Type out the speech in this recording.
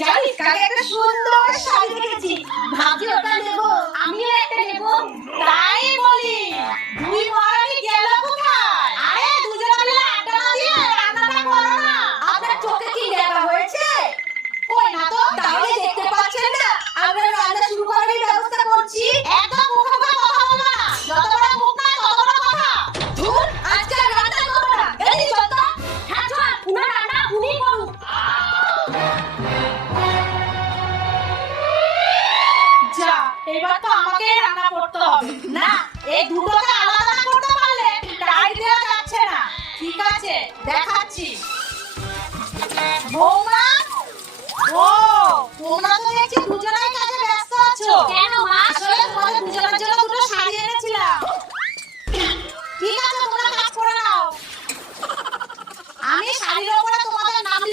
জানিস কাকে একটা সুন্দর শাড়ি দেখেছি, ভাবছি ওটা নেবো। আমিও একটা নেব। তাই বলি, দুই মহারানী গেল কোথায়? আরে দুজনে মিলে আড্ডা না দিয়ে রান্নাটা করো না। আপনার চোখে কি দেখা হয়েছে? কই না তো। তাহলে দেখতে পাচ্ছেন না আমরা রান্না শুরু করার ব্যবস্থা করছি। একদম মুখে মুখে কথা বলবো না, যত বড় মুখ না তত বড় কথা। ধুর, আজকে আর রান্না করবো না। এই চল তো। হ্যাঁ চল, উনার রান্না উনি করুক। যা, এবার তো আমাকে রান্না করতে হবে। না, এই দুটোকে আলাদা না করতে পারলে টাইট দেওয়া যাচ্ছে না। ঠিক আছে, দেখাচ্ছি। বৌমা, ও তোমরা তো দেখছি দুজনেই